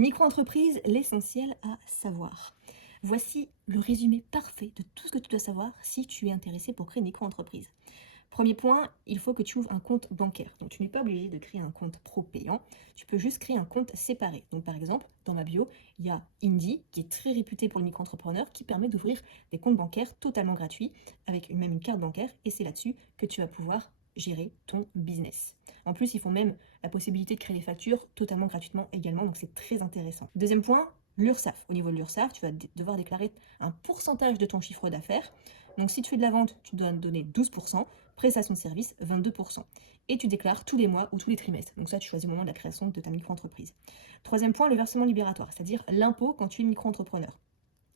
Micro-entreprise, l'essentiel à savoir. Voici le résumé parfait de tout ce que tu dois savoir si tu es intéressé pour créer une micro-entreprise. Premier point, il faut que tu ouvres un compte bancaire. Donc tu n'es pas obligé de créer un compte pro payant, tu peux juste créer un compte séparé. Donc par exemple, dans ma bio, il y a Indie qui est très réputé pour le micro-entrepreneur qui permet d'ouvrir des comptes bancaires totalement gratuits avec même une carte bancaire et c'est là-dessus que tu vas pouvoir gérer ton business. En plus, ils font même la possibilité de créer des factures totalement gratuitement également, donc c'est très intéressant. Deuxième point, l'URSSAF. Au niveau de l'URSSAF, tu vas devoir déclarer un pourcentage de ton chiffre d'affaires. Donc si tu fais de la vente, tu dois donner 12%, prestation de service 22%. Et tu déclares tous les mois ou tous les trimestres. Donc ça, tu choisis au moment de la création de ta micro-entreprise. Troisième point, le versement libératoire, c'est-à-dire l'impôt quand tu es micro-entrepreneur.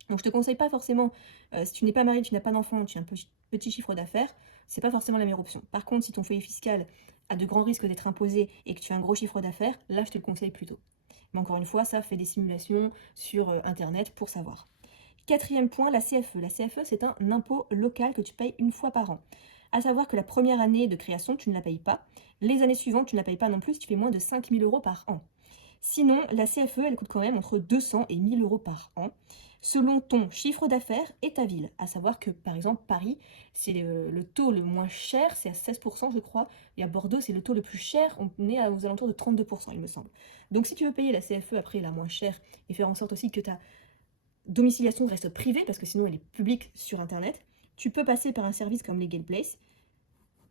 Donc je te conseille pas forcément, si tu n'es pas marié, tu n'as pas d'enfant, tu as un petit chiffre d'affaires, c'est pas forcément la meilleure option. Par contre, si ton foyer fiscal a de grands risques d'être imposé et que tu as un gros chiffre d'affaires, là je te le conseille plutôt. Mais encore une fois, ça fait des simulations sur internet pour savoir. Quatrième point, la CFE. La CFE, c'est un impôt local que tu payes une fois par an. À savoir que la première année de création, tu ne la payes pas. Les années suivantes, tu ne la payes pas non plus si tu fais moins de 5 000 euros par an. Sinon, la CFE, elle coûte quand même entre 200 et 1000 euros par an, selon ton chiffre d'affaires et ta ville. À savoir que, par exemple, Paris, c'est le taux le moins cher, c'est à 16%, je crois, et à Bordeaux, c'est le taux le plus cher, on est aux alentours de 32%, il me semble. Donc, si tu veux payer la CFE après la moins chère et faire en sorte aussi que ta domiciliation reste privée, parce que sinon elle est publique sur Internet, tu peux passer par un service comme Legal Place,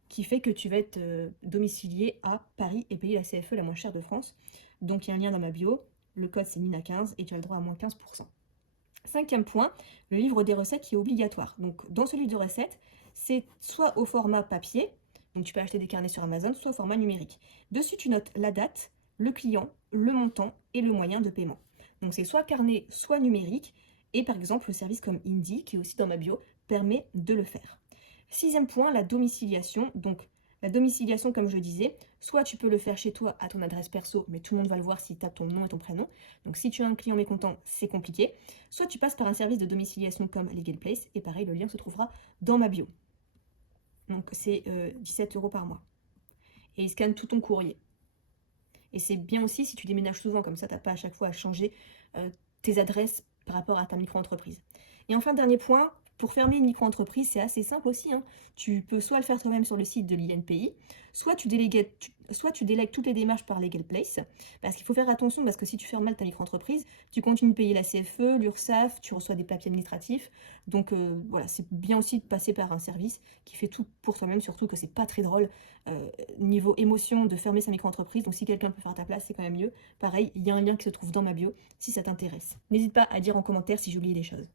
qui fait que tu vas être domicilié à Paris et payer la CFE la moins chère de France. Donc il y a un lien dans ma bio, le code c'est Nina15 et tu as le droit à moins 15%. Cinquième point, le livre des recettes qui est obligatoire. Donc dans ce livre de recettes, c'est soit au format papier, donc tu peux acheter des carnets sur Amazon, soit au format numérique. Dessus tu notes la date, le client, le montant et le moyen de paiement. Donc c'est soit carnet, soit numérique, et par exemple le service comme Indie, qui est aussi dans ma bio, permet de le faire. Sixième point, la domiciliation. Donc, la domiciliation, comme je disais, soit tu peux le faire chez toi à ton adresse perso, mais tout le monde va le voir si tu as ton nom et ton prénom. Donc, si tu as un client mécontent, c'est compliqué. Soit tu passes par un service de domiciliation comme Legal Place, et pareil, le lien se trouvera dans ma bio. Donc, c'est 17 euros par mois. Et ils scannent tout ton courrier. Et c'est bien aussi si tu déménages souvent, comme ça, tu n'as pas à chaque fois à changer tes adresses par rapport à ta micro-entreprise. Et enfin, dernier point, pour fermer une micro-entreprise, c'est assez simple aussi, hein. Tu peux soit le faire toi-même sur le site de l'INPI, soit tu délègues toutes les démarches par Legal Place, parce qu'il faut faire attention, parce que si tu fermes mal ta micro-entreprise, tu continues de payer la CFE, l'URSSAF, tu reçois des papiers administratifs. Donc voilà, c'est bien aussi de passer par un service qui fait tout pour soi-même, surtout que c'est pas très drôle niveau émotion de fermer sa micro-entreprise. Donc si quelqu'un peut faire à ta place, c'est quand même mieux. Pareil, il y a un lien qui se trouve dans ma bio si ça t'intéresse. N'hésite pas à dire en commentaire si j'ai oublié des choses.